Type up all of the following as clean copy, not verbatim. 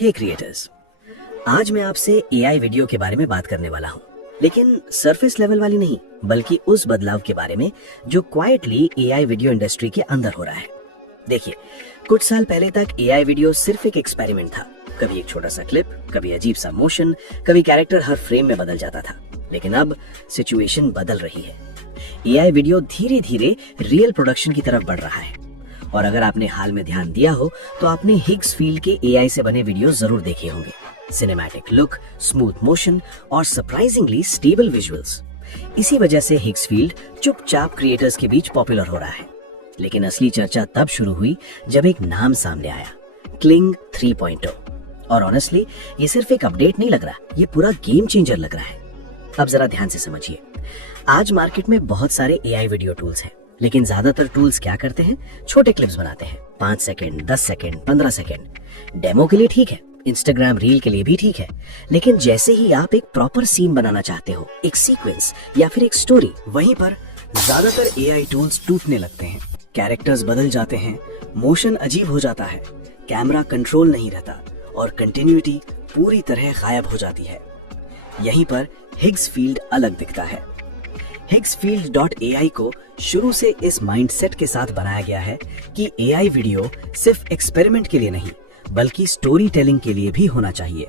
हे creators, आज मैं आपसे एआई वीडियो के बारे में बात करने वाला हूँ, लेकिन सरफेस लेवल वाली नहीं, बल्कि उस बदलाव के बारे में जो क्वाइटली एआई वीडियो इंडस्ट्री के अंदर हो रहा है। देखिए, कुछ साल पहले तक एआई वीडियो सिर्फ एक एक्सपेरिमेंट था। कभी एक छोटा सा क्लिप, कभी अजीब सा मोशन, कभी कैरेक्टर हर फ्रेम में बदल जाता था। लेकिन अब सिचुएशन बदल रही है। एआई वीडियो धीरे धीरे रियल प्रोडक्शन की तरफ बढ़ रहा है। और अगर आपने हाल में ध्यान दिया हो तो आपने हिग्स फील्ड के एआई से बने वीडियो जरूर देखे होंगे। सिनेमैटिक लुक, स्मूथ मोशन और सरप्राइजिंगली स्टेबल विजुअल्स। इसी वजह से हिग्स फील्ड चुपचाप क्रिएटर्स के बीच पॉपुलर हो रहा है। लेकिन असली चर्चा तब शुरू हुई जब एक नाम सामने आया, क्लिंग 3.0। और ऑनेस्टली ये सिर्फ एक अपडेट नहीं लग रहा, ये पूरा गेम चेंजर लग रहा है। अब जरा ध्यान से समझिए। आज मार्केट में बहुत सारे एआई वीडियो टूल्स हैं, लेकिन ज्यादातर टूल्स क्या करते हैं? छोटे क्लिप्स बनाते हैं, 5 सेकंड, 10 सेकंड, 15 सेकंड। डेमो के लिए ठीक है, इंस्टाग्राम रील के लिए भी ठीक है, लेकिन जैसे ही आप एक प्रॉपर सीन बनाना चाहते हो, एक सीक्वेंस या फिर एक स्टोरी, वहीं पर ज्यादातर एआई टूल्स टूटने लगते हैं। कैरेक्टर्स बदल जाते हैं, मोशन अजीब हो जाता है, कैमरा कंट्रोल नहीं रहता और कंटिन्यूटी पूरी तरह गायब हो जाती है। यहीं पर हिग्स फील्ड अलग दिखता है। Higgsfield.ai को शुरू से इस माइंडसेट के साथ बनाया गया है कि एआई वीडियो सिर्फ एक्सपेरिमेंट के लिए नहीं, बल्कि स्टोरी टेलिंग के लिए भी होना चाहिए।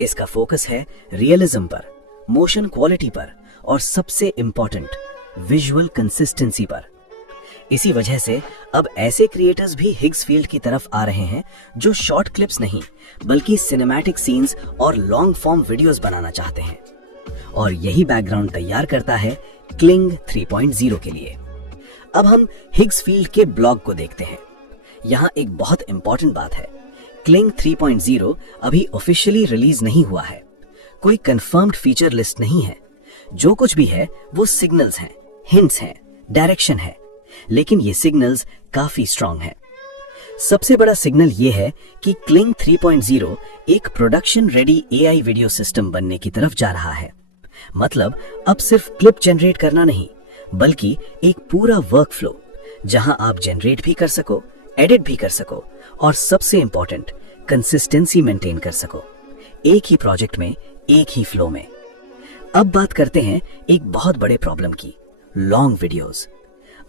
इसका फोकस है रियलिज्म पर, मोशन क्वालिटी पर और सबसे इंपॉर्टेंट, विजुअल कंसिस्टेंसी पर। इसी वजह से अब ऐसे क्रिएटर्स भी हिग्स फील्ड की तरफ आ रहे हैं जो शॉर्ट क्लिप्स नहीं, बल्कि सिनेमैटिक सीन्स और लॉन्ग फॉर्म वीडियोस बनाना चाहते हैं। और यही बैकग्राउंड तैयार करता है क्लिंग 3.0 के लिए। अब हम हिग्स फील्ड के ब्लॉग को देखते हैं। यहाँ एक बहुत इंपॉर्टेंट बात है, क्लिंग 3.0 अभी ऑफिशियली रिलीज नहीं हुआ है। कोई कंफर्म्ड फीचर लिस्ट नहीं है। जो कुछ भी है वो सिग्नल्स हैं, हिंट्स हैं, डायरेक्शन है, लेकिन ये सिग्नल्स काफी स्ट्रांग हैं। सबसे बड़ा सिग्नल ये है कि क्लिंग 3.0 एक production ready AI video system बनने की तरफ जा रहा है। मतलब अब सिर्फ क्लिप जनरेट करना नहीं, बल्कि एक पूरा वर्क फ्लो जहां आप जनरेट भी कर सको, एडिट भी कर सको और सबसे इंपॉर्टेंट, कंसिस्टेंसी मेंटेन कर सको, एक ही प्रोजेक्ट में, एक ही फ्लो में। अब बात करते हैं एक बहुत बड़े प्रॉब्लम की, लॉन्ग वीडियोस।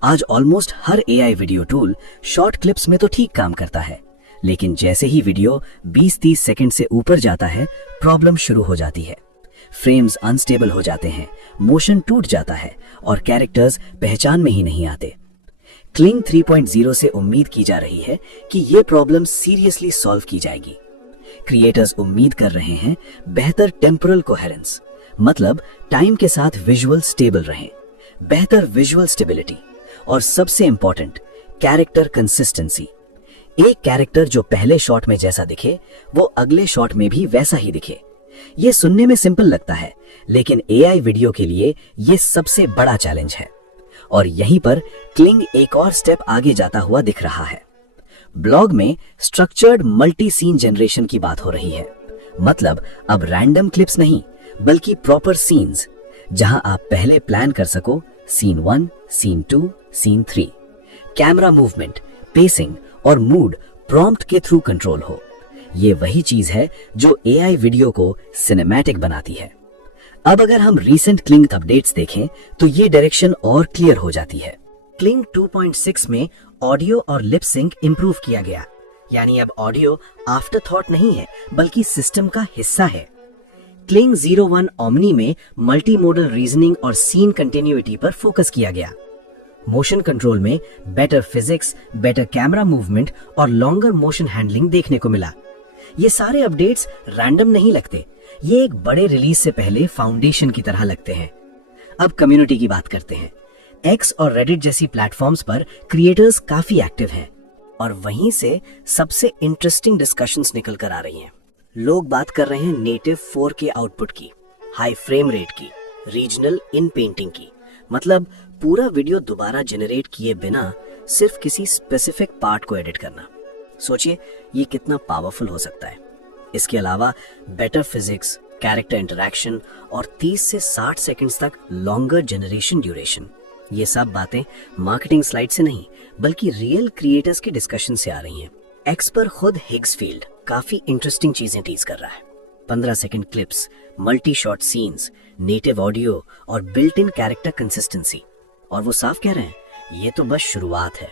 आज ऑलमोस्ट हर AI video tool short clips में तो ठीक काम करता है, लेकिन जैसे ही वीडियो 20-30 सेकंड से ऊपर जाता है, प्रॉब्लम शुरू हो जाती है। फ्रेम्स अनस्टेबल हो जाते हैं, मोशन टूट जाता है और कैरेक्टर्स पहचान में ही नहीं आते। क्लिंग 3.0 से उम्मीद की जा रही है कि ये प्रॉब्लम सीरियसली सॉल्व की जाएगी। क्रिएटर्स उम्मीद कर रहे हैं बेहतर टेम्पोरल कोहेरेंस, मतलब टाइम के साथ विजुअल स्टेबल रहें, बेहतर विजुअल स्टेबिलिटी और सबसे इंपॉर्टेंट, कैरेक्टर कंसिस्टेंसी। एक कैरेक्टर जो पहले शॉट में जैसा दिखे, वो अगले शॉट में भी वैसा ही दिखे। ये सुनने में सिंपल लगता है, लेकिन एआई वीडियो के लिए ये सबसे बड़ा चैलेंज है। और यहीं पर क्लिंग एक और स्टेप आगे जाता हुआ दिख रहा है। ब्लॉग में स्ट्रक्चर्ड मल्टी सीन जनरेशन की बात हो रही है। मतलब अब रैंडम क्लिप्स नहीं, बल्कि प्रॉपर सीन्स, जहां आप पहले प्लान कर सको scene 1, scene 2, scene 3। Camera movement, pacing और मूड प्रॉम्प्ट के थ्रू कंट्रोल हो। ये वही चीज है जो एआई वीडियो को सिनेमैटिक बनाती है। अब अगर हम रीसेंट क्लिंग अपडेट्स देखें तो ये डायरेक्शन और क्लियर हो जाती है। क्लिंग 2.6 में ऑडियो और लिप सिंक इंप्रूव किया गया, यानी अब ऑडियो आफ्टर थॉट नहीं है, बल्कि सिस्टम का हिस्सा है। क्लिंग 01 ओमनी में मल्टी मोडल रीजनिंग और सीन कंटिन्यूटी पर फोकस किया गया। मोशन कंट्रोल में better physics, better camera movement और लॉन्गर मोशन हैंडलिंग देखने को मिला। ये सारे अपडेट्स रैंडम नहीं लगते, ये एक बड़े रिलीज से पहले फाउंडेशन की तरह लगते हैं। अब कम्युनिटी की बात करते हैं। एक्स और रेडिट जैसी प्लेटफॉर्म्स पर क्रिएटर्स काफी एक्टिव हैं और वहीं से सबसे इंटरेस्टिंग डिस्कशंस निकल कर आ रही हैं। लोग बात कर रहे हैं नेटिव 4K आउटपुट की, हाई फ्रेम रेट की, रीजनल इन पेंटिंग की। मतलब पूरा वीडियो दोबारा जनरेट किए बिना सिर्फ किसी स्पेसिफिक पार्ट को एडिट करना। सोचिए ये कितना पावरफुल हो सकता है। इसके अलावा बेटर फिजिक्स, कैरेक्टर इंटरैक्शन और 30 से 60 सेकंड्स तक लॉन्गर जनरेशन ड्यूरेशन, ये सब बातें मार्केटिंग स्लाइड से नहीं, बल्कि रियल क्रिएटर्स के डिस्कशन से आ रही हैं। एक्स पर खुद हिग्स फील्ड काफी इंटरेस्टिंग चीजें टीज कर रहा है। 15 second clips, multi shot scenes, native audio और बिल्ट इन कैरेक्टर कंसिस्टेंसी। और वो साफ कह रहे हैं ये तो बस शुरुआत है।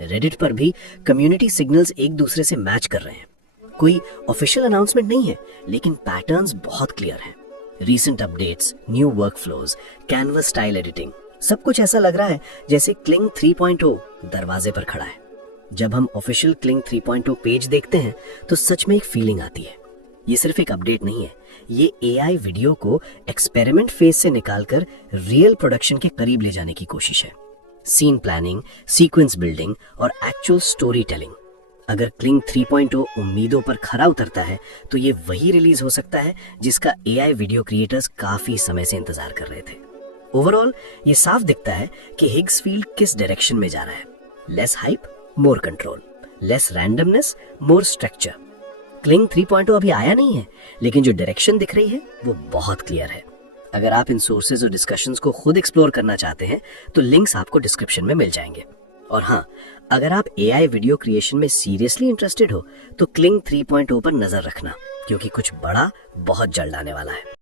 रेडिट पर भी कम्युनिटी सिग्नल्स एक दूसरे से मैच कर रहे हैं। कोई ऑफिशियल अनाउंसमेंट नहीं है, लेकिन पैटर्न्स बहुत क्लियर हैं। Recent updates, new workflows, canvas style editing, सब कुछ ऐसा लग रहा है जैसे क्लिंग 3.0 दरवाजे पर खड़ा है। जब हम ऑफिशियल क्लिंग 3.0 पेज देखते हैं तो सच में एक फीलिंग आती है। ये सिर्फ एक अपडेट नहीं है, ये एआई वीडियो को एक्सपेरिमेंट फेज से निकालकर रियल प्रोडक्शन के करीब ले जाने की कोशिश है। सीन प्लानिंग, सीक्वेंस बिल्डिंग और एक्चुअल स्टोरी टेलिंग। अगर क्लिंग 3.0 उम्मीदों पर खरा उतरता है तो ये वही रिलीज हो सकता है जिसका एआई वीडियो क्रिएटर्स काफी समय से इंतजार कर रहे थे। ओवरऑल ये साफ दिखता है कि हिग्स फील्ड किस डायरेक्शन में जा रहा है। Less hype, more control, less randomness, more structure. Kling 3.0 अभी आया नहीं है, लेकिन जो डायरेक्शन दिख रही है वो बहुत क्लियर है। अगर आप इन सोर्सेज और डिस्कशंस को खुद एक्सप्लोर करना चाहते हैं तो लिंक्स आपको डिस्क्रिप्शन में मिल जाएंगे। और हाँ, अगर आप एआई वीडियो क्रिएशन में सीरियसली इंटरेस्टेड हो तो क्लिंग 3.0 पर नजर रखना, क्योंकि कुछ बड़ा बहुत जल्द आने वाला है।